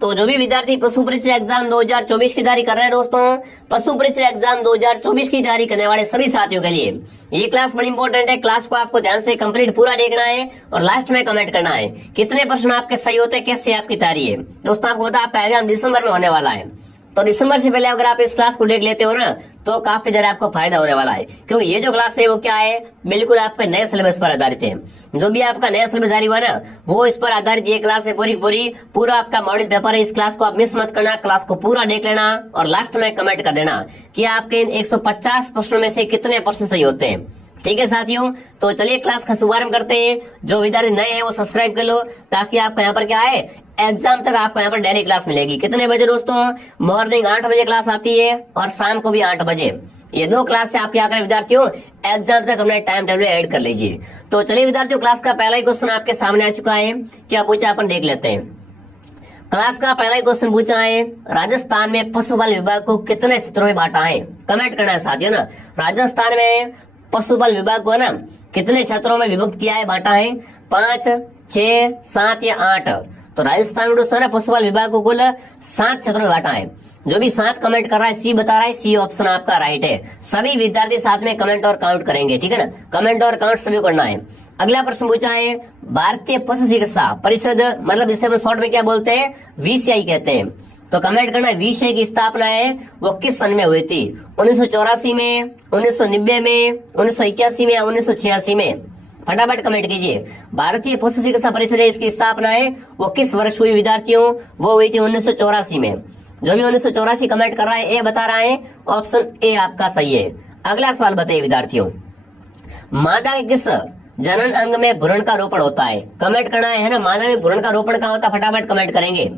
तो जो भी विद्यार्थी पशु परीक्षा एग्जाम 2024 की तैयारी कर रहे हैं दोस्तों, पशु परीक्षा एग्जाम 2024 की तैयारी करने वाले सभी साथियों के लिए ये क्लास बड़ी इंपॉर्टेंट है। क्लास को आपको ध्यान से कंप्लीट पूरा देखना है और लास्ट में कमेंट करना है कितने प्रश्न आपके सही होते हैं, कैसे आपकी तैयारी है। दोस्तों आपको पता है आपका एग्जाम दिसंबर में होने वाला है, तो दिसंबर से पहले अगर आप इस क्लास को देख लेते हो ना तो काफी ज्यादा आपको फायदा होने वाला है, क्योंकि ये जो क्लास है वो क्या है, बिल्कुल आपके नए सिलेबस पर आधारित है। जो भी आपका नया सिलेबस जारी हुआ ना वो इस पर आधारित ये क्लास है पूरा आपका मॉडल पेपर है। इस क्लास को आप मिस मत करना, क्लास को पूरा देख लेना और लास्ट में कमेंट कर देना कि आपके इन 150 प्रश्नों में से कितने प्रश्न सही होते हैं। ठीक है साथियों, तो चलिए क्लास का शुभारंभ करते हैं। जो विद्यार्थी नए हैं वो सब्सक्राइब कर लो ताकि आपका यहाँ पर क्या है, एग्जाम तक आपको यहाँ पर डेली क्लास मिलेगी। कितने बजे दोस्तों, मॉर्निंग 8 बजे क्लास आती है और शाम को भी 8 बजे। ये दो क्लास से आप क्या करें विद्यार्थियों, एग्जाम तक अपना टाइम टेबल ऐड कर लीजिए। तो चलिए विद्यार्थियों, क्लास का पहला ही क्वेश्चन आपके सामने आ चुका है। क्या पूछा अपन देख लेते हैं। क्लास का पहला ही क्वेश्चन पूछा है, राजस्थान में पशुबल विभाग को कितने क्षेत्रों में बांटा है। कमेंट करना है साथियों ना। राजस्थान में पशुबल विभाग को ना कितने क्षेत्रों में विभक्त किया है, बांटा है, 5, 6, 7 या 8। तो राजस्थान में दोस्तों ना पशुबल विभाग को कुल 7 क्षेत्रों में बांटा है। जो भी 7 कमेंट कर रहा है सी बता रहा है, सी ऑप्शन आपका राइट है। सभी विद्यार्थी साथ में कमेंट और काउंट करेंगे, ठीक है ना, कमेंट और काउंट सभी करना है। अगला प्रश्न पूछा है, भारतीय पशु चिकित्सा परिषद, मतलब इसे हम शॉर्ट में क्या बोलते हैं, VCI कहते हैं। तो कमेंट करना है VCI की स्थापना है वो किस सन में हुई थी, 1984 में, 1990 में, 1981 में या 1986 में। फटाफट कमेंट कीजिए। भारतीय पशु चिकित्सा परिषद इसकी स्थापना है वो किस वर्ष हुई विद्यार्थियों, वो हुई थी 1984 में। जो भी 1984 कमेंट कर रहा है ए बता रहा है, ऑप्शन ए आपका सही है। अगला सवाल बताइए विद्यार्थियों, मादा के किस जनन अंग में भ्रूण का रोपण होता है। कमेंट करना है ना, मादा में भ्रूण का रोपण कहाँ होता है, फटाफट कमेंट करेंगे,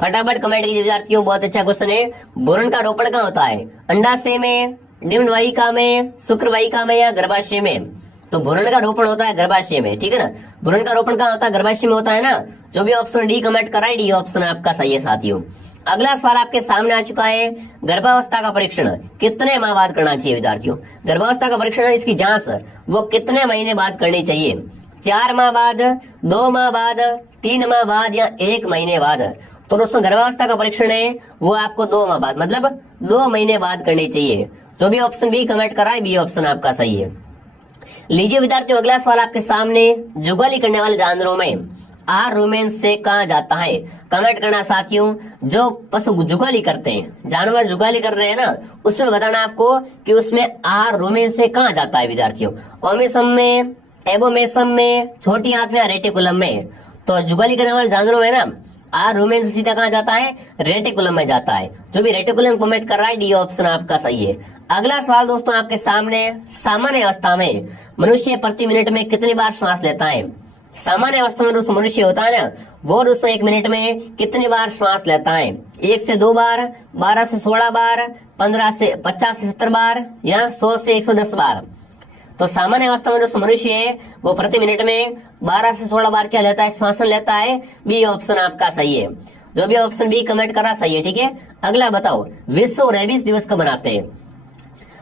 फटाफट कमेंट कीजिए विद्यार्थियों। बहुत अच्छा क्वेश्चन है। भ्रूण का रोपण कहाँ होता है, अंडाशय में, डिम्ड वाहिका में, शुक्र वाहिका में या गर्भाशय में। तो भ्रूण का रोपण होता है गर्भाशय में, ठीक है ना। भ्रूण का रोपण कहाँ होता है, गर्भाशय में होता है ना। जो भी ऑप्शन डी कमेंट कर रहा है, डी ऑप्शन आपका सही है साथियों। अगला सवाल आपके सामने आ चुका है, गर्भावस्था का परीक्षण कितने माह बाद करना चाहिए विद्यार्थियों। गर्भावस्था का परीक्षण, इसकी जांच वो कितने महीने बाद करनी चाहिए, 4 माह बाद, 2 माह बाद, 3 माह बाद या 1 महीने बाद। तो दोस्तों गर्भावस्था का परीक्षण है वो आपको 2 माह बाद, मतलब 2 महीने बाद करनी चाहिए। जो भी ऑप्शन बी कमेंट कर रहा है, बी ऑप्शन आपका सही है। लीजिए विद्यार्थियों, अगला सवाल आपके सामने, जुगाली करने वाले जानवरों में आर रोमेन से कहा जाता है। कमेंट करना साथियों। जो पशु जुगाली करते हैं, जानवर जुगाली कर रहे हैं ना, उसमें बताना आपको कि उसमें आर रोमेन से कहा जाता है विद्यार्थियों, ओमेसम में, एबोमेसम में, छोटी आंत में या रेटिकुलम में। तो जुगाली करने वाले जानवरों में ना आर रोमेन से सीधा कहा जाता है, रेटिकुलम में जाता है। जो भी रेटिकुलम कमेंट कर रहा है, डी ऑप्शन आपका सही है। अगला सवाल दोस्तों आपके सामने, सामान्य अवस्था में मनुष्य प्रति मिनट में कितनी बार श्वास लेता है। सामान्य अवस्था में दोस्तों मनुष्य होता है ना, वो दोस्तों 1 मिनट में कितनी बार श्वास लेता है, 1 से 2 बार, 12 से 16 बार, 50 से 70 बार या 100 से 110 बार। तो सामान्य अवस्था में दोस्तों मनुष्य है वो प्रति मिनट में 12 से 16 बार क्या लेता है, श्वासन लेता है। बी ऑप्शन आपका सही है। जो भी ऑप्शन बी कमेंट कर रहा सही है, ठीक है। अगला बताओ, विश्व रेबीज दिवस कब मनाते हैं।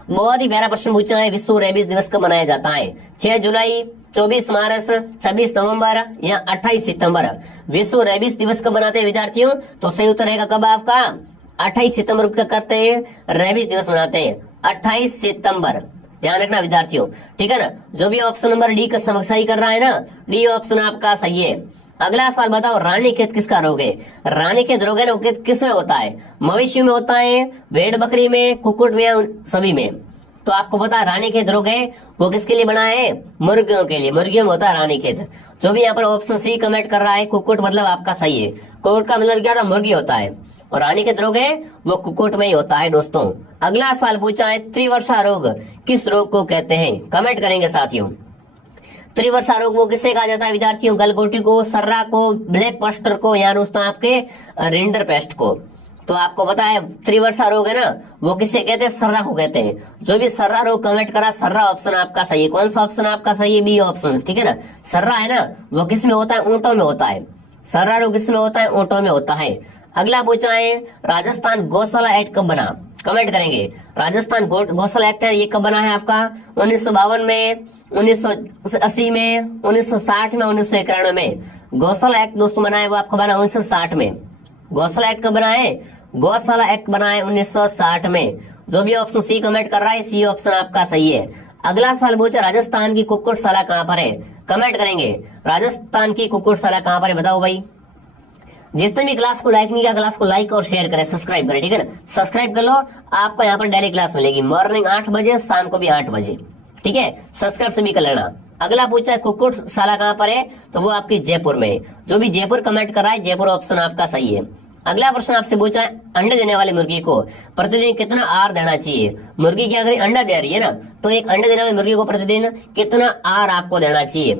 बहुत ही प्यारा प्रश्न पूछा है, विश्व रेबीज दिवस कब मनाया जाता है, 6 जुलाई, 24 मार्च, 26 नवंबर या 28 सितंबर। विश्व रेबीज दिवस कब मनाते हैं विद्यार्थियों, तो सही उत्तर रहेगा कब आपका, 28 सितंबर को करते हैं, रेबीज दिवस मनाते हैं 28 सितंबर। ध्यान रखना विद्यार्थियों, ठीक है ना। जो भी ऑप्शन नंबर डी का सही कर रहा है ना, डी ऑप्शन आपका सही है। अगला सवाल बताओ, रानीखेत किसका रोग है। रानीखेत रोग है ना किस में होता है, मवेशी में होता है, भेड़ बकरी में, कुक्कुट में, सभी में। तो आपको पता है रानीखेत रोग है वो किसके लिए बना है, मुर्गियों के लिए, मुर्गियों में होता है रानीखेत। जो भी यहाँ पर ऑप्शन सी कमेंट कर रहा है, कुक्कुट मतलब आपका सही है। कुक्कुट का मतलब क्या था, मुर्गी होता है, और रानीखेत रोग है वो कुक्कुट में ही होता है दोस्तों। अगला सवाल पूछा है, त्रिवर्षा रोग किस रोग को कहते हैं। कमेंट करेंगे साथियों। त्रिवर्षा रोग वो किसे कहा जाता है विद्यार्थियों, गलगोटी को, सर्रा को, ब्लैक पस्टर को या दोस्तों आपके रिंडर पेस्ट को। तो आपको पता है त्रिवर्षा रोग है ना वो किसे कहते हैं, सर्रा को कहते हैं। जो भी सर्रा रोग कमेंट करा, सर्रा ऑप्शन आपका सही है। कौन सा ऑप्शन आपका सही है, बी ऑप्शन, ठीक है ना। सर्रा है ना वो किस में होता है, ऊंटों में होता है। सर्रा रोग किस में होता है, ऊंटों में होता है। अगला पूछा है, राजस्थान गौशाला एक्ट कब बना। कमेंट करेंगे। राजस्थान गौशाला एक्ट है ये कब बना है आपका, 1952 में, 1980 में, 1960 में, 1991 में। गौशाला एक्ट दोस्तों बना है वो आपका बना 1960 में। गौशाला एक्ट कब बना है? गौशाला एक्ट बना है 1960 में। जो भी ऑप्शन सी कमेंट कर रहा है, सी ऑप्शन आपका सही है। अगला सवाल पूछा, राजस्थान की कुक्कुटशाला कहाँ पर है? कमेंट करेंगे राजस्थान की कुक्कुटशाला कहाँ पर है, बताओ भाई। जिसने भी क्लास को लाइक नहीं किया, क्लास को लाइक और शेयर करें, सब्सक्राइब करें, ठीक है ना। सब्सक्राइब कर लो, आपको यहाँ पर डेली क्लास मिलेगी, मॉर्निंग 8 बजे, शाम को भी 8 बजे, ठीक है। सब्सक्राइब से भी कर लेना। अगला पूछा है कुक्कुटशाला कहाँ पर है, तो वो आपकी जयपुर में। जो भी जयपुर कमेंट कर रहा है, जयपुर ऑप्शन आपका सही है। अगला प्रश्न आपसे पूछा है, अंडे देने वाली मुर्गी को प्रतिदिन कितना आहार देना चाहिए? मुर्गी की अगर अंडा दे रही है ना, तो एक अंडे देने वाली मुर्गी को प्रतिदिन कितना आहार आपको देना चाहिए?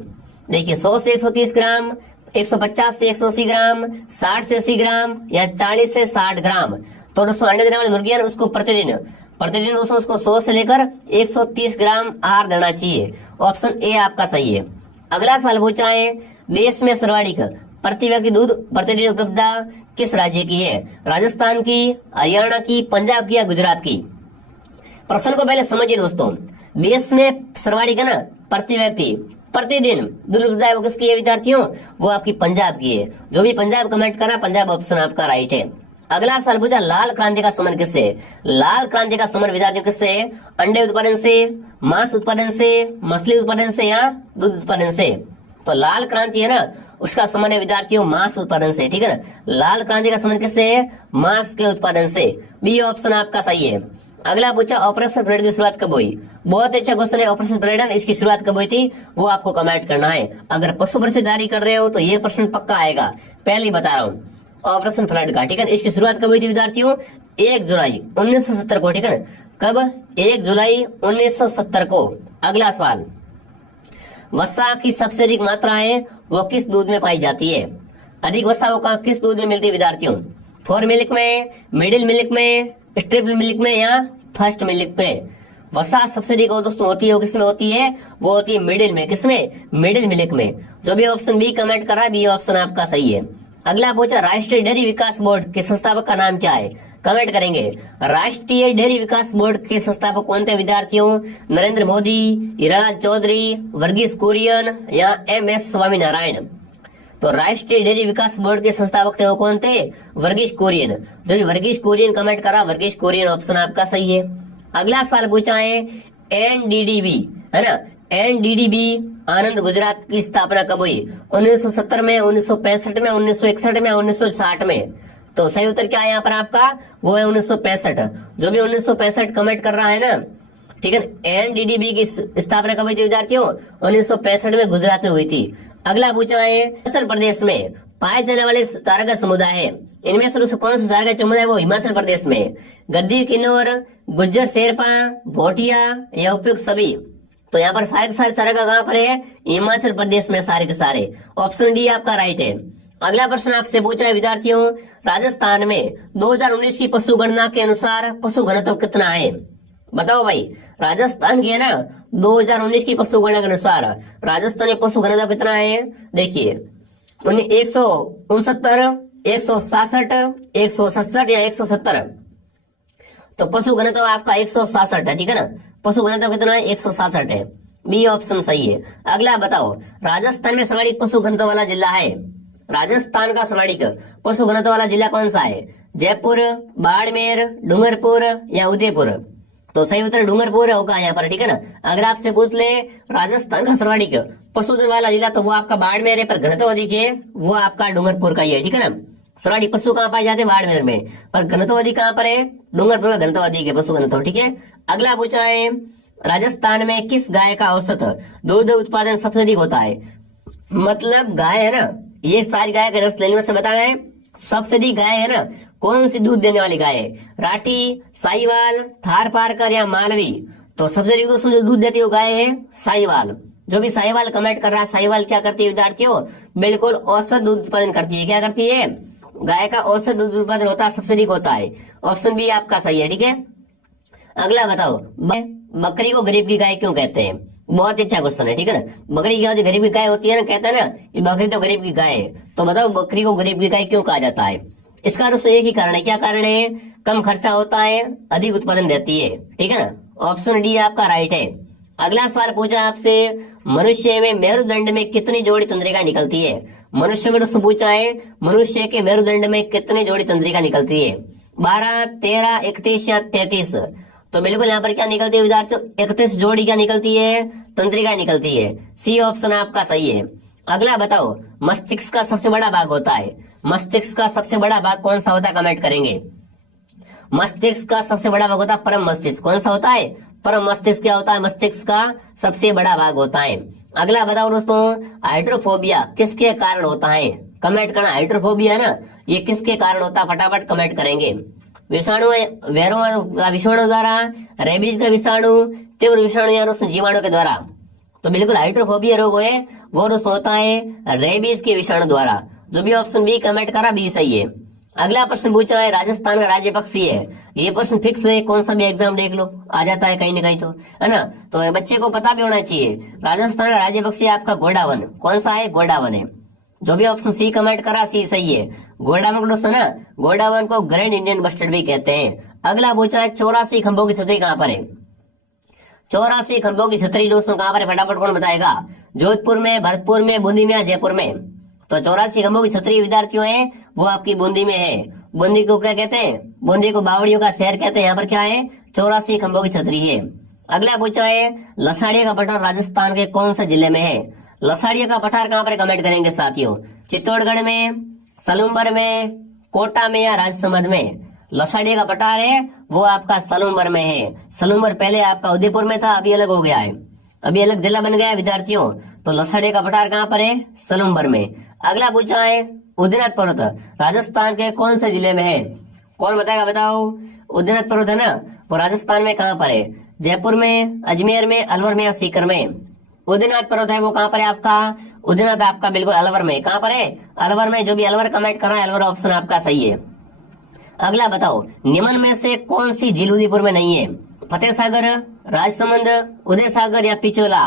देखिए 100 से 130 ग्राम, 150 से 180 ग्राम, 60 से 80 ग्राम या 40 से 60 ग्राम। तो दोस्तों अंडे देने वाली मुर्गी है ना, उसको प्रतिदिन दोस्तों उसको 100 से लेकर 130 ग्राम आहार देना चाहिए। ऑप्शन ए आपका सही है। अगला सवाल पूछा है, देश में सर्वाधिक प्रति व्यक्ति दूध प्रतिदिन उपलब्धता किस राज्य की है? राजस्थान की, हरियाणा की, पंजाब की या गुजरात की? प्रश्न को पहले समझिए दोस्तों। देश में सर्वाधिक है ना प्रति व्यक्ति प्रतिदिन दूध उपलब्धता है, वो किसकी है विद्यार्थियों? वो आपकी पंजाब की है। जो भी पंजाब कमेंट करा, पंजाब ऑप्शन आपका राइट है। अगला सवाल पूछा, लाल क्रांति का संबंध किससे? लाल क्रांति का संबंध विद्यार्थियों किससे? अंडे उत्पादन से, मांस उत्पादन से, मछली उत्पादन से या दूध उत्पादन से? तो लाल क्रांति है ना, उसका संबंध है विद्यार्थियों मांस उत्पादन से, ठीक है ना। लाल क्रांति का संबंध किससे है? मांस के उत्पादन से। बी ऑप्शन आपका सही है। अगला पूछा, ऑपरेशन फ्लड की शुरुआत कब हुई? बहुत अच्छा क्वेश्चन है। ऑपरेशन फ्लड इसकी शुरुआत कब हुई थी, वो आपको कमेंट करना है। अगर पशु परिचय जारी कर रहे हो तो ये प्रश्न पक्का आएगा, पहले ही बता रहा हूँ। ऑपरेशन फ्लड का, ठीक है, इसकी शुरुआत कब हुई थी विद्यार्थियों? 1 जुलाई 1970 को, ठीक है ना। कब? 1 जुलाई 1970 को। अगला सवाल, वसा की सबसे अधिक मात्रा है वो किस दूध में पाई जाती है? अधिक वसा वो किस दूध में मिलती है विद्यार्थियों? फोर मिल्क में, मिडिल मिल्क में, स्ट्रिप मिल्क में या फर्स्ट मिल्क में? वसा सबसे अधिक दोस्तों होती है, वो किसमें होती है? वो होती है मिडिल में। किसमें? मिडिल मिल्क में। जो भी ऑप्शन बी कमेंट कर रहा है, बी ऑप्शन आपका सही है। अगला पूछा, राष्ट्रीय डेयरी विकास बोर्ड के संस्थापक का नाम क्या है? कमेंट करेंगे राष्ट्रीय डेयरी विकास बोर्ड के संस्थापक कौन थे विद्यार्थियों? नरेंद्र मोदी, हिरालाल चौधरी, वर्गीस कुरियन या MS स्वामीनारायण? तो राष्ट्रीय डेयरी विकास बोर्ड के संस्थापक थे वो कौन थे? वर्गीस कुरियन। जो भी वर्गीस कुरियन कमेंट करा, वर्गीस कुरियन ऑप्शन आपका सही है। अगला सवाल पूछा है, NDDB है ना, NDDB आनंद गुजरात की स्थापना कब हुई? 1970 में, 1965 में, 1961 में, 1960 में? तो सही उत्तर क्या है यहाँ पर आपका? वो है 1965। जो भी 1965 कमेंट कर रहा है ना, ठीक है। NDDB की स्थापना कब हुई थी विद्यार्थियों? 1965 में गुजरात में हुई थी। अगला पूछा है, हिमाचल प्रदेश में पाए जाने वाले सारंगा समुदाय है, इनमें से कौन सा सारंगा समुदाय वो हिमाचल प्रदेश में? गद्दी, किन्नौर, गुज्जर, शेरपा, भोटिया या उपयुक्त सभी? तो यहाँ पर सारे के सारे सारंगा कहाँ पर है? हिमाचल प्रदेश में सारे के सारे। ऑप्शन डी आपका राइट है। अगला प्रश्न आपसे पूछा है विद्यार्थियों, राजस्थान में 2019 की पशु गणना के अनुसार पशु घनत्व कितना है? बताओ भाई, राजस्थान की है ना 2019 की पशु गणना के अनुसार राजस्थान में पशु घनत्व कितना है? देखिए 169, 167, 167 या 170। तो पशु घनत्व आपका 167 है, ठीक है ना। पशु घनत्व कितना है? 167 है। बी ऑप्शन सही है। अगला बताओ, राजस्थान में सर्वाधिक पशु घनत्व वाला जिला है? राजस्थान का सर्वाधिक पशु घनत्व वाला जिला कौन सा है? जयपुर, बाड़मेर, डूंगरपुर या उदयपुर? तो सही उत्तर डूंगरपुर होगा यहाँ पर, ठीक है ना। अगर आपसे पूछ ले राजस्थान का सर्वाधिक पशुधन वाला जिला, तो वो आपका बाड़मेर है, पर घनत्व अधिक है वो आपका डूंगरपुर का ही है, ठीक है ना। सर्वाधिक पशु कहाँ पाए जाते हैं? बाड़मेर में, पर घनत्व अधिक कहाँ पर है? डूंगरपुर का घनत्व अधिक है, पशु घनत्व, ठीक है। अगला पूछा है, राजस्थान में किस गाय का औसत दूध उत्पादन सबसे अधिक होता है? मतलब गाय है ना, ये सारी गाय का रस लेने से बताना है। सबसे अधिक गाय है ना, कौन सी दूध देने वाली गाय है? राठी, साहिवाल, थार पारकर या मालवी? तो सबसे अधिक दोस्तों जो दूध देती है वो गाय है साहिवाल। जो भी साहिवाल कमेंट कर रहा है, साहिवाल क्या करती है विद्यार्थियों? बिल्कुल औसत दूध उत्पादन करती है। क्या करती है? गाय का औसत दूध उत्पादन होता है, सबसे अधिक होता है। ऑप्शन बी आपका सही है, ठीक है। अगला बताओ, बकरी को गरीब की गाय क्यों कहते हैं? बहुत अच्छा क्वेश्चन है, ठीक है ना। बकरी क्या होती है? गरीब की गाय होती है ना, कहता है ना ये बकरी तो गरीब की गाय है। तो बताओ बकरी को गरीब की गाय क्यों कहा जाता है? इसका दोस्तों एक ही कारण है। क्या कारण है? कम खर्चा होता है, अधिक उत्पादन देती है, ठीक है ना। ऑप्शन डी आपका राइट है। अगला सवाल पूछा आपसे, मनुष्य में मेरुदंड में कितनी जोड़ी तंत्रिका निकलती है? मनुष्य में दोस्तों पूछा है मनुष्य के मेरुदंड में कितने जोड़ी तंत्रिका निकलती है, 12, 13, 31 या 33। तो बिल्कुल यहाँ पर क्या निकलती है विद्यार्थियों, 31 जोड़ी क्या निकलती है, तंत्रिका निकलती है। सी ऑप्शन आपका सही है। अगला बताओ, मस्तिष्क का सबसे बड़ा भाग होता है, मस्तिष्क का सबसे बड़ा भाग कौन सा होता है, कमेंट करेंगे। मस्तिष्क का सबसे बड़ा भाग होता है परम मस्तिष्क। कौन सा होता है, परम मस्तिष्क। क्या होता है, मस्तिष्क का सबसे बड़ा भाग होता है। अगला बताओ दोस्तों, हाइड्रोफोबिया किसके कारण होता है, कमेंट करना। हाइड्रोफोबिया है ना, ये किसके कारण होता है, फटाफट कमेंट करेंगे। विषाणु विषाणु द्वारा, रेबीज का विषाणु, तीव्र विषाणु या दोस्तों जीवाणु के द्वारा। तो बिल्कुल हाइड्रोफोबिया रोग है वो दोस्तों होता है रेबीज के विषाणु द्वारा। जो भी ऑप्शन बी कमेंट करा, बी सही है। अगला प्रश्न पूछा है राजस्थान का राज्य पक्षी है। ये प्रश्न फिक्स है, कौन सा भी एग्जाम देख लो आ जाता है कहीं ना कहीं, तो है ना। तो बच्चे को पता भी होना चाहिए, राजस्थान का राज्य पक्षी आपका घोड़ावन। कौन सा है, घोड़ावन है। जो भी ऑप्शन सी कमेंट करा, सी सही है। घोड़ावन को दोस्तों ना, घोड़ावन को ग्रैंड इंडियन बस्टर्ड भी कहते हैं। अगला पूछा है 84 खंभों की छतरी कहाँ पर है। 84 खंभों की छतरी दोस्तों कहाँ पर है, फटाफट कौन बताएगा। जोधपुर में, भरतपुर में, बूंदी में या जयपुर में। तो 84 खंभों की छतरी विद्यार्थियों है वो आपकी बूंदी में है। बूंदी को क्या कहते हैं, बूंदी को बावड़ियों का शहर कहते हैं। यहाँ पर क्या है, 84 खंभों की छतरी है। अगला पूछा है लसाड़िया का पठार राजस्थान के कौन से जिले में है। लसाड़िया का पठार कहाँ पर, कमेंट करेंगे साथियों। चित्तौड़गढ़ में, सलूम्बर में, कोटा में या राजसमंद में। लसाड़िया का पठार है वो आपका सलूम्बर में है। सलूम्बर पहले आपका उदयपुर में था, अभी अलग हो गया है, अभी अलग जिला बन गया है विद्यार्थियों। तो लसाड़िया का पठार कहाँ पर है, सलूम्बर में। अगला पूछा है उदयनाथ पर्वत राजस्थान के कौन से जिले में है, कौन बताएगा, बताओ। उदयनाथ पर्वत है ना, वो राजस्थान में कहाँ पर है, जयपुर में, अजमेर में, अलवर में या सीकर में। उदयनाथ पर्वत है वो कहाँ पर है आपका, उदयनाथ आपका बिल्कुल अलवर में। कहाँ पर है, अलवर में। जो भी अलवर कमेंट करा है, अलवर ऑप्शन आपका सही है। अगला बताओ, निम्न में से कौन सी झील उदयपुर में नहीं है, फतेह सागर, राजसमंद, उदय सागर या पिछोला।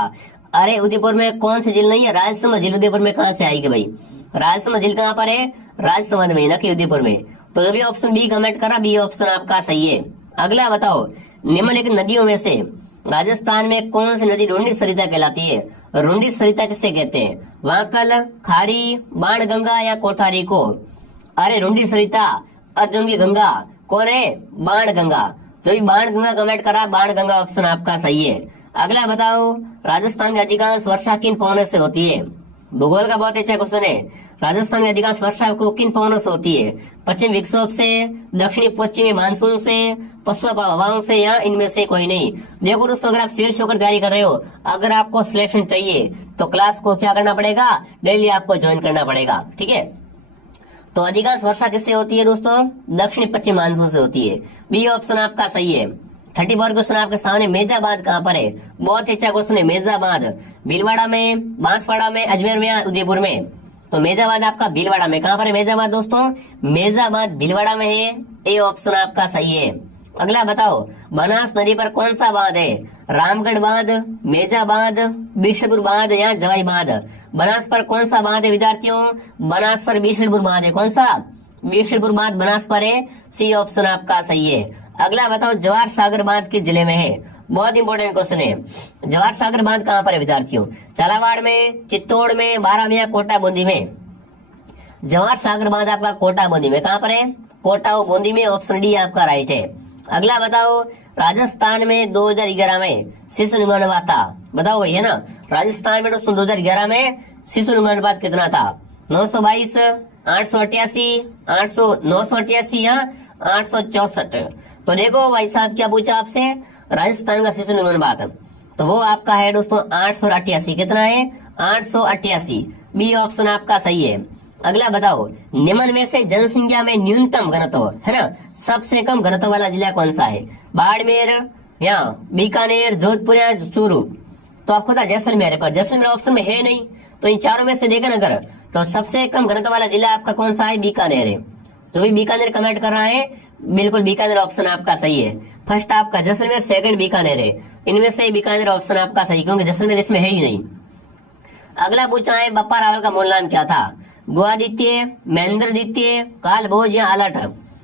अरे उदयपुर में कौन सी झील नहीं है, राजसमंद झील उदयपुर में कहाँ से आएगी भाई। राजसमंद झील कहाँ पर है, राजसमंद में, न कि उदयपुर में। तो जो भी ऑप्शन बी कमेंट करा, बी ऑप्शन आपका सही है। अगला बताओ, निम्नलिखित नदियों में से राजस्थान में कौन सी नदी रुंडी सरिता कहलाती है। रुंडी सरिता किसे कहते हैं, वांकल, खारी, बाण गंगा या कोठारी को। अरे रुंडी सरिता, अर्जुन की गंगा कौन है, बाण गंगा। जो भी बाण गंगा कमेंट करा, बाण गंगा ऑप्शन आपका सही है। अगला बताओ, राजस्थान की अधिकांश वर्षा किन पवनों से होती है। भूगोल का बहुत अच्छा क्वेश्चन है। राजस्थान की अधिकांश वर्षा को किन पवनों से होती है, पश्चिम विक्षोभ से, दक्षिणी पश्चिमी मानसून से, पश्चिम हवाओं से या इनमें से कोई नहीं। देखो दोस्तों, अगर आप शीर्ष होकर तैयारी कर रहे हो, अगर आपको सिलेक्शन चाहिए तो क्लास को क्या करना पड़ेगा, डेली आपको ज्वाइन करना पड़ेगा, ठीक है। तो अधिकांश वर्षा किससे होती है दोस्तों, दक्षिणी पश्चिम मानसून से होती है। बी ऑप्शन आपका सही है। 34 क्वेश्चन आपके सामने, मेजाबाद कहाँ पर है, बहुत अच्छा क्वेश्चन है। मेजाबाद भीलवाड़ा में, बांसवाड़ा में, अजमेर में या उदयपुर में। तो मेजाबाद आपका भीलवाड़ा में। कहाँ पर है मेजाबाद दोस्तों, मेजाबाद भीलवाड़ा में है। ए ऑप्शन आपका सही है। अगला बताओ, बनास नदी पर कौन सा बांध है, रामगढ़ बांध, मेजाबाद, बिशनपुर बांध या जवाई बांध। बनास पर कौन सा बांध है विद्यार्थियों, बनास पर बिशनपुर बांध है। कौन सा, बिशनपुर बांध बनास पर है। सी ऑप्शन आपका सही है। अगला बताओ, जवाहर सागर बांध किस जिले में है, बहुत इंपॉर्टेंट क्वेश्चन है। जवाहर सागर बांध कहाँ पर है विद्यार्थियों, झालावाड़ में, चित्तौड़ में, बारां कोटा बूंदी में। जवाहर सागर बांध आपका कोटा बूंदी में। कहाँ पर है, कोटा और बूंदी में। ऑप्शन डी आपका राइट है। अगला बताओ, राजस्थान में 2011 में शिशु लिंगानुपात अनुपात था, बताओ भाई, है ना। राजस्थान में दोस्तों 2011 में शिशु लिंगानुपात अनुपात कितना था, 922, 888, 988 या 864। तो देखो भाई साहब क्या पूछा आपसे, राजस्थान का शिशु लिंगानुपात, तो वो आपका है दोस्तों 888। कितना है, 888। बी ऑप्शन आपका सही है। अगला बताओ, निम्न में से जनसंख्या में न्यूनतम घनत्व, है ना, सबसे कम घनत्व वाला जिला कौन सा है, बाड़मेर या बीकानेर, जोधपुर या चूरू। तो आपको पता जैसलमेर है, पर जैसलमेर ऑप्शन में है नहीं। तो इन चारों में से देखें अगर, तो सबसे कम घनत्व वाला जिला आपका कौन सा है, बीकानेर है। जो भी बीकानेर कमेंट कर रहा है, बिल्कुल बीकानेर ऑप्शन आपका सही है। फर्स्ट आपका जैसलमेर, सेकंड बीकानेर है। इनमें से बीकानेर ऑप्शन आपका सही, क्योंकि जैसलमेर इसमें है ही नहीं। अगला पूछा है, बप्पा रावल का मूल नाम क्या था, गुआदित्य, महेंद्र द्वितीय, काल भोज या आलट।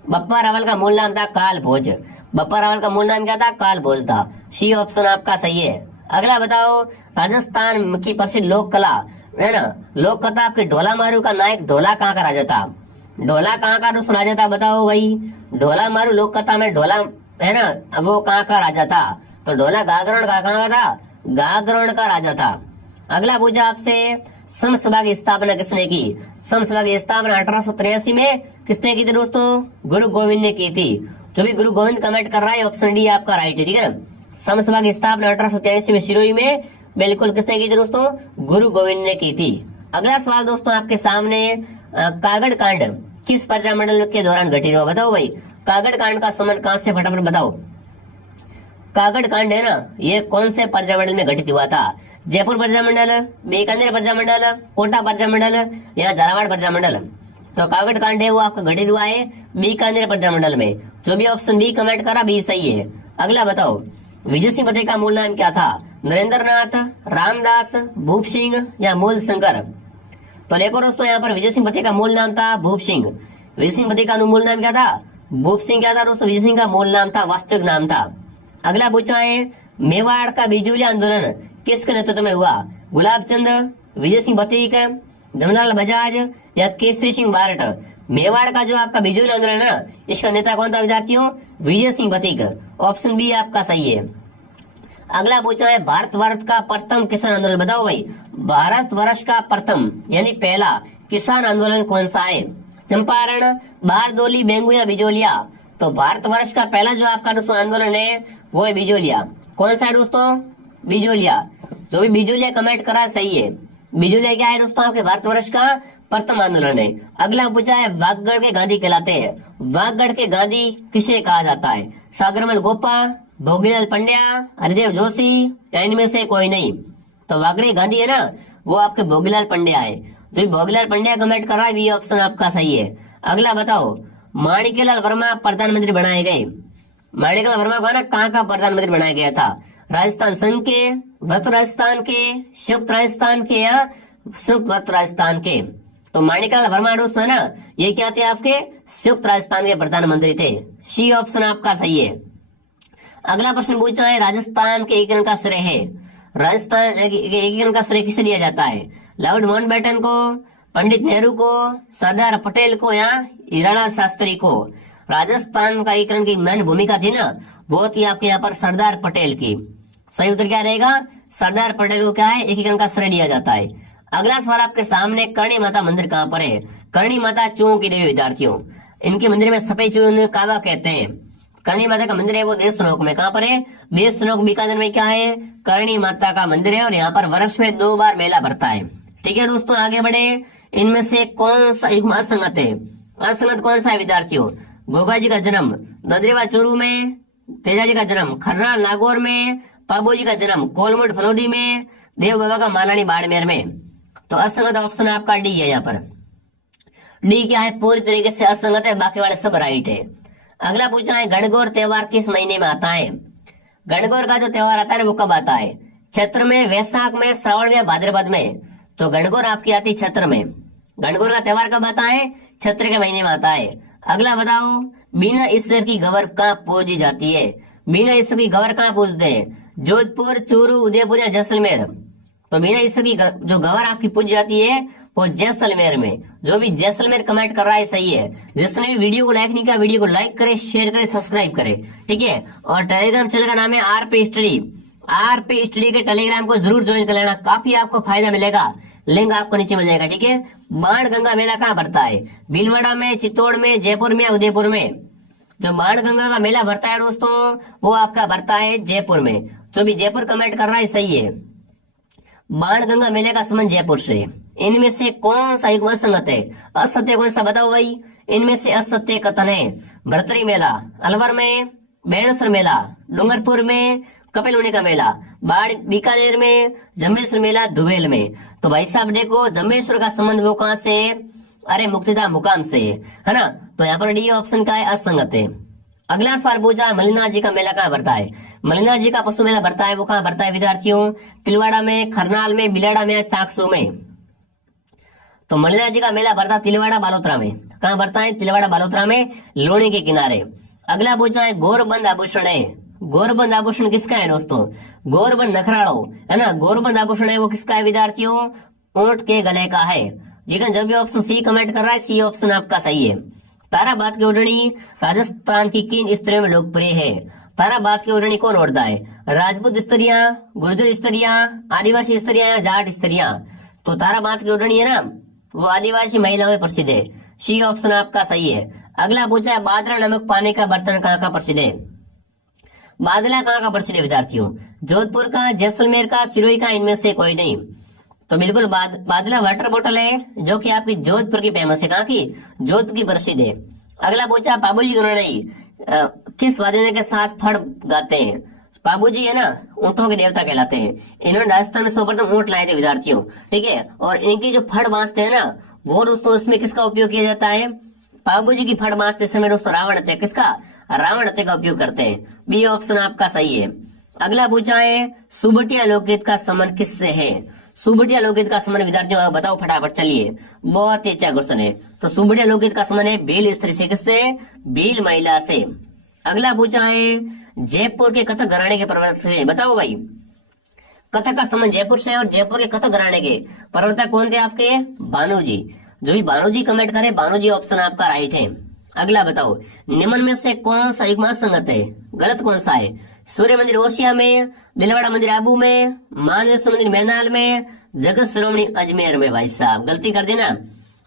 बप्पा रावल का मूल नाम था काल भोज। बप्पा रावल का मूल नाम क्या था, काल भोज था। सी ऑप्शन आपका सही है। अगला बताओ, राजस्थान की प्रसिद्ध लोक कला है ना। लोक कथा आपके ढोला मारू का नायक ढोला कहाँ का राजा था? ढोला कहाँ का दोस्तों राजा था बताओ भाई। ढोला मारू लोक कथा में ढोला है ना, वो कहाँ का राजा था? तो ढोला गागरण का कहाँ का था? गागरण का राजा था। अगला पूछा आपसे, समसभा की स्थापना किसने की? समसभा की स्थापना 1883 में किसने की थी दोस्तों? गुरु गोविंद ने की थी। जो भी गुरु गोविंद कमेंट कर रहा है ऑप्शन डी आपका राइट है, ठीक है ना। समसभा की स्थापना 1883 में सिरोही में बिल्कुल किसने की थी दोस्तों? गुरु गोविंद ने की थी। अगला सवाल दोस्तों आपके सामने, कागड़ कांड किस प्रजामंडल के दौरान घटित हुआ बताओ भाई। कागड़ कांड का संबंध कहां से, फटाफट बताओ। कागड़ कांड है ना, ये कौन से प्रजामंडल में घटित हुआ था? जयपुर प्रजामंडल, बीकानेर प्रजामंडल, कोटा प्रजामंडल या झालावाड़ प्रजामंडल? तो कागड़ कांड है वो आपका घटित हुआ है बीकानेर प्रजामंडल में। जो भी ऑप्शन बी कमेंट करा बी सही है। अगला बताओ, विजय सिंह फतेह का मूल नाम क्या था? नरेंद्र नाथ, रामदास, भूप सिंह या मूल शंकर? तो देखो दोस्तों यहाँ पर विजय सिंह फतेह का मूल नाम था भूप सिंह। विजय सिंह फतेह का मूल नाम क्या था? भूप सिंह। क्या था दोस्तों? विजय सिंह का मूल नाम था, वास्तविक नाम था। अगला पूछा है, मेवाड़ का बिजूलिया आंदोलन किसके नेतृत्व में हुआ? गुलाब चंद, विजय सिंह फतेह, जमनालाल बजाज या केसरी सिंह बारट? मेवाड़ का जो आपका बिजूलिया आंदोलन है ना, इसका नेता कौन था विद्यार्थियों? विजय सिंह फतेह। ऑप्शन बी आपका सही है। अगला पूछा है, भारतवर्ष का प्रथम किसान आंदोलन बताओ भाई। भारतवर्ष का प्रथम यानी पहला किसान आंदोलन कौन सा है? चंपारण, बारदोली, बेंगू या बिजोलिया? तो भारतवर्ष का पहला जो आपका दोस्तों आंदोलन है वो है बिजोलिया। कौन सा है दोस्तों? बिजोलिया। जो भी बिजोलिया कमेंट करा सही है। बिजोलिया क्या है दोस्तों? आपके भारतवर्ष का प्रथम आंदोलन है। अगला पूछा है, वागगढ़ के गांधी कहलाते हैं। वागगढ़ के गांधी किसे कहा जाता है? सागरमल गोपा, भोगीलाल पंड्या, हरिदेव जोशी या इनमें से कोई नहीं? तो वागगढ़ गांधी है ना, वो आपके भोगीलाल पंड्या है। जो भोगीलाल पंड्या कमेंट कर रहा है ये ऑप्शन आपका सही है। अगला बताओ, माणिक्यलाल वर्मा प्रधानमंत्री बनाए गए। माणिक्यलाल वर्मा को ना कहाँ का प्रधानमंत्री बनाया गया था? राजस्थान संघ के, व्रत राजस्थान के, संयुक्त राजस्थान के या संयुक्त व्रत राजस्थान के? तो माणिक्यलाल वर्मा दोस्तों है ना, ये क्या थे आपके? संयुक्त राजस्थान के प्रधानमंत्री थे। सी ऑप्शन आपका सही है। अगला प्रश्न पूछा है, राजस्थान के एकीकरण का श्रेय है। राजस्थान के एकीकरण का श्रेय किसे दिया जाता है? लॉर्ड माउंटबेटन को, पंडित नेहरू को, सरदार पटेल को या हिराणा शास्त्री को? राजस्थान का एकीकरण की मेन भूमिका थी ना, वो थी आपके यहाँ पर सरदार पटेल की। सही उत्तर क्या रहेगा? सरदार पटेल को क्या है एकीकरण का श्रेय दिया जाता है। अगला सवाल आपके सामने, करणी माता मंदिर कहाँ पर है? करणी माता चूहों की देवी विद्यार्थियों। इनके मंदिर में सफेद चूहे काबा कहते हैं। करणी माता का मंदिर है वो देशनोक में। कहाँ पर है? देशनोक बीकानेर में क्या है? करणी माता का मंदिर है और यहाँ पर वर्ष में 2 बार मेला भरता है। ठीक है दोस्तों, आगे बढ़े। इनमें से कौन सा युग्म असंगत है? असंगत कौन सा है विद्यार्थियों? गोगा जी का जन्म ददरेवा चूरू में, तेजा जी का जन्म खर्रा नागौर में, पाबू जी का जन्म कोलमुट फलोदी में, देव बाबा का मालानी बाड़मेर में? तो असंगत ऑप्शन आपका डी है। यहाँ पर डी क्या है? पूरी तरीके से असंगत है, बाकी वाले सब राइट है। अगला पूछा है, गणगौर त्योहार किस महीने में आता है? गणगौर का जो त्योहार आता है वो कब आता है? चैत्र में, वैशाख में, श्रावण में, भाद्रपद में? तो गणगौर आपकी आती है चैत्र में। गणगौर का त्योहार कब आता है? चैत्र के महीने में आता है। अगला बताओ, बिना ईश्वर की गवर कहाँ पूजी जाती है? बिना ईश्वर की गवर कहाँ पूजते हैं? जोधपुर, चूरू, उदयपुर या जैसलमेर? तो बिना ईश्वर की जो गवर आपकी पूजी जाती है वो जैसलमेर में। जो भी जैसलमेर कमेंट कर रहा है सही है। जिसने भी वीडियो को लाइक नहीं किया वीडियो को लाइक करे, शेयर करे, सब्सक्राइब करे, ठीक है। और टेलीग्राम चैनल का नाम है आरपी स्टडी। आरपी स्टडी के टेलीग्राम को जरूर ज्वाइन कर लेना, काफी आपको फायदा मिलेगा। लिंक आपको नीचे मिल जाएगा, ठीक है। बाण गंगा मेला कहाँ भरता है? भीलवाड़ा में, चित्तौड़ में, जयपुर में, उदयपुर में? जो बाण गंगा का मेला भरता है दोस्तों वो आपका भरता है जयपुर में। जो भी जयपुर कमेंट कर रहा है सही है। बाण गंगा मेले का संबंध जयपुर से। इनमें से कौन सा युग्म असंगत है? असत्य कौन सा बताओ भाई? इनमें से असत्य कथन है भरतरी मेला अलवर में, बेणसर मेला डूंगरपुर में, कपिल मुनि का मेला बाड़ बीकानेर में, जम्बेश्वर मेला धुबेल में। तो भाई साहब देखो, जम्बेश्वर का संबंध वो कहाँ से? अरे मुक्तिधाम मुकाम से है ना। तो यहाँ पर डी ऑप्शन का है असंगत है। अगला सवाल पूछा, मल्लिनाथ जी का मेला कहाँ भरता है? मल्लिनाथ जी का पशु मेला भरता है वो कहाँ भरता है विद्यार्थियों? तिलवाड़ा में, खरनाल में, बिलाड़ा में, चाकसू में? तो मल्लिनाथ जी का मेला भरता तिलवाड़ा बालोतरा में। कहाँ भरता है? तिलवाड़ा बालोतरा में, लोणी के किनारे। अगला पूछा है, गौरबंद आभूषण है। गौरबंद आभूषण किसका है दोस्तों? गौरबंद नखराड़ो है ना। गौरबंद आभूषण है वो किसका है विद्यार्थियों? ऊंट के गले का है। लेकिन जब भी ऑप्शन सी कमेंट कर रहा है, सी ऑप्शन आपका सही है। ताराबाद की ओढ़नी राजस्थान की किन स्त्रियों में लोकप्रिय है? ताराबाद की ओढ़नी कौन ओढ़ता है? राजपूत स्त्रियां, गुर्जर स्त्रियां, आदिवासी स्त्रियां या जाट स्त्रियां? तो ताराबाद की ओढ़नी है ना, वो आदिवासी महिलाओं में प्रसिद्ध है। सी ऑप्शन आपका सही है। अगला पूछा है बादरा नमक पानी का बर्तन कहाँ का प्रसिद्ध है? बादला कहाँ का प्रसिद्ध है विद्यार्थियों? जोधपुर का, जैसलमेर का, सिरोही का, इनमें से कोई नहीं। तो बिल्कुल बादला वाटर बोतल है जो कि आपकी जोधपुर की फेमस है। कहाँ की? जोधपुर की प्रसिद्ध है। अगला पूछा बाबूजी गणराई किस वाद्य के साथ फड़ गाते हैं? बाबूजी है ना, ऊंटों के देवता कहलाते हैं। इन्होंने राजस्थान में सर्वप्रथम ऊंट लाए थे विद्यार्थियों, ठीक है। और इनकी जो फड़ बांसते हैं ना, वो दोस्तों उसमें किसका उपयोग किया जाता है? बाबूजी की फड़ बांसते समय दोस्तों रावण हत्या, किसका? रावण हत्या का उपयोग करते हैं। बी ऑप्शन आपका सही है। अगला पूछा है सुबटिया लोकगीत का संबंध किससे है? सुबटिया लोकगीत का संबंध विद्यार्थियों बताओ फटाफट, चलिए। बहुत ही अच्छा क्वेश्चन है। तो सुबटिया लोकगीत का संबंध है भील स्त्री से, किससे? भील महिला से। अगला पूछा है जयपुर के कथक घराने के प्रवर्तक से, बताओ भाई। कथक का संबंध जयपुर से, और जयपुर के कथक घराने के प्रवर्तक कौन थे आपके? भानुजी। जो भी भानुजी कमेंट करे, भानुजी ऑप्शन आपका राइट है। अगला बताओ निम्न में से कौन सा एक संगत है? गलत कौन सा है? सूर्य मंदिर ओसिया में, दिलवाड़ा मंदिर आबू में, मानवेश्वर मंदिर मैनाल में, जगत श्रोमणी अजमेर में। भाई साहब गलती कर देना,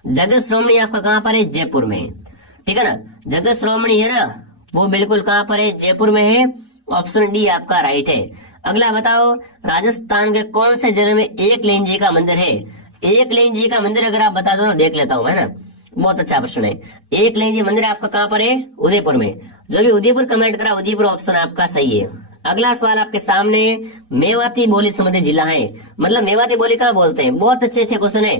जगत श्रोमणी आपका कहाँ पर है? जयपुर में, ठीक है ना। जगत श्रोमणी है ना, वो बिल्कुल कहाँ पर है? जयपुर में है। ऑप्शन डी आपका राइट है। अगला बताओ राजस्थान के कौन से जिले में एक लिंग जी का मंदिर है? एक लिंग जी का मंदिर अगर आप बता दो ना, देख लेता हूँ, है ना। बहुत अच्छा प्रश्न है। एक लिंग जी मंदिर आपका कहाँ पर है? उदयपुर में। जो भी उदयपुर कमेंट करा, उदयपुर ऑप्शन आपका सही है। अगला सवाल आपके सामने मेवाती बोली संबंधित जिला है, मतलब मेवाती बोली कहाँ बोलते हैं? बहुत अच्छे अच्छे क्वेश्चन है।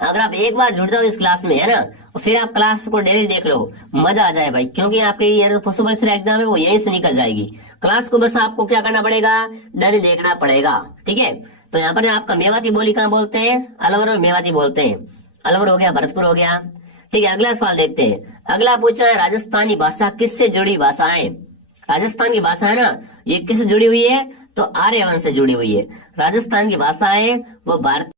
अगर आप एक बार जुड़ जाओ इस क्लास में, है ना, और फिर आप क्लास को डेली देख लो, मजा आ जाए भाई। क्योंकि आपके ये जो पशु परीक्षा एग्जाम है वो यहीं से निकल जाएगी। क्लास को बस आपको क्या करना पड़ेगा? डेली देखना पड़ेगा, ठीक है। तो यहाँ पर आपका मेवाती बोली कहाँ बोलते हैं? अलवर में मेवाती बोलते हैं। अलवर हो गया, भरतपुर हो गया, ठीक है। अगला सवाल देखते हैं। अगला पूछा है राजस्थानी भाषा किससे जुड़ी भाषा है? राजस्थान की भाषा है ना, ये किससे जुड़ी हुई है? तो आर्यवन से जुड़ी हुई है। राजस्थान की भाषा है वो भारत